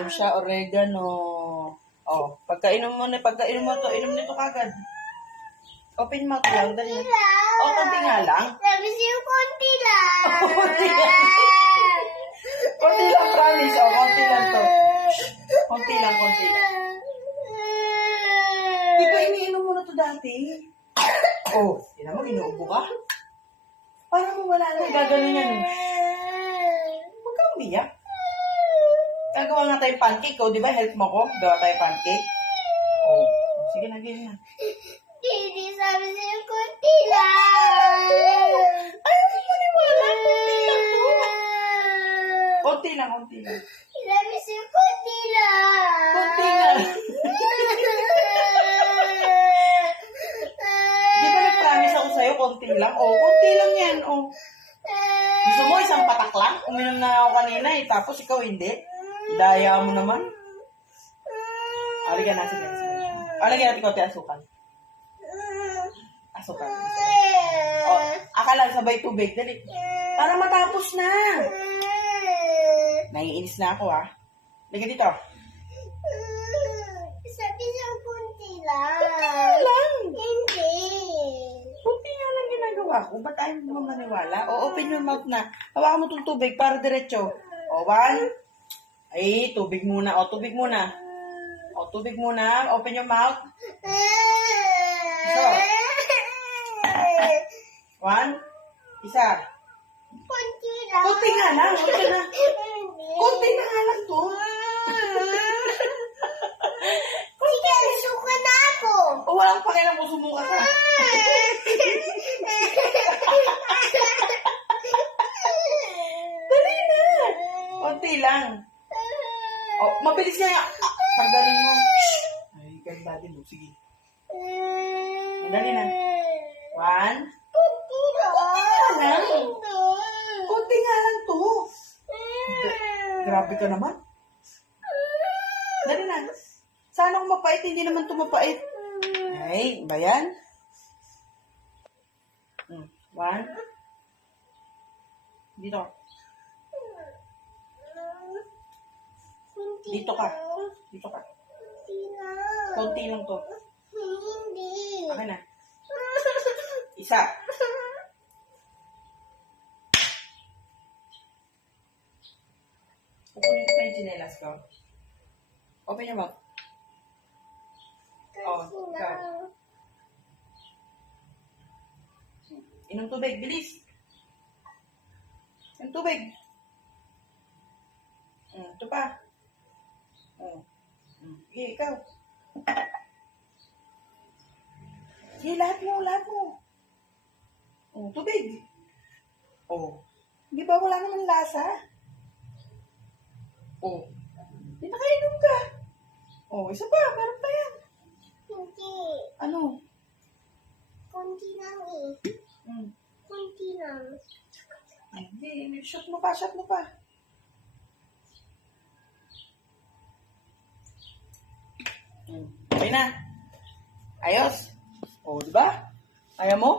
Inom siya, oregano. Oh, pagkainom mo to, inom nito kagad. Open mouth lang, dali. Oh, konti nga lang. Sabi siya, konti lang. Konti lang. Konti lang, promise. Oh, konti lang to. Konti lang. Di ba iniinom mo na to dati? Oh, tinan mo, inuubo ka. Parang wala na, gaganon yan. Huwag kang umiyak. Gagawa nga tayong pancake, oh, di ba? Help mo ko, gawa tayong pancake. Oh, sige na, game na. Hindi, sabi siya, konti lang. Ay, hindi mo wala. Konti lang. Sabi siya, konti lang. Konti nga. Di ba nag-promise ako sa'yo, konti lang? Oh, konti lang yan, oh. Gusto mo isang patak lang? Uminom na ako kanina eh, tapos ikaw hindi. Daya mo naman. Alagyan natin yan. Alagyan natin konti asukal. Asukal. Oh, akala sabay tubig. Dali. Para matapos na. Naiinis na ako ah. Lagyan dito. Sabi siya, konti lang. Lang. Hindi. Kunti nga lang ginagawa ko. Ba't ayaw mo maniwala? O, open your mouth na. Hawakan mo itong tubig para diretso. O, 1. Ay, tubig muna. O, tubig muna. O, tubig muna. Open your mouth. So, 1. Isa. Konti lang. Kunti nga lang. Kunti na. Kunti na nga lang to. Sige, suka na ako. O, walang pakialam kung sumuka ka. Dali na. Kunti lang. O, mabilis nga yan. Pag ganun mo. Ay, ganda din mo. Sige. Dali na. 1. Konti lang. Kunti nga lang to. Grabe ka naman. Dali na. Sana kung mapait, hindi naman to mapait. Ay, ba yan? 1. Dito. Dito ka. Dito ka. Konti lang to. Hindi. Okay na. Isa. Kukunin ko pa yung chinelas ko. Open your mouth. Oh, ikaw. Inom tubig, bilis. Inom tubig. Ito pa. Sige, ikaw. Sige, lahat mo. Tubig. Di ba wala naman lasa? Di nakainom ka. Isa pa, meron pa yan. Hindi. Ano? Konti lang eh. Konti lang. Hindi, shot mo pa. Okay na. Ayos. Di ba? Ayaw mo?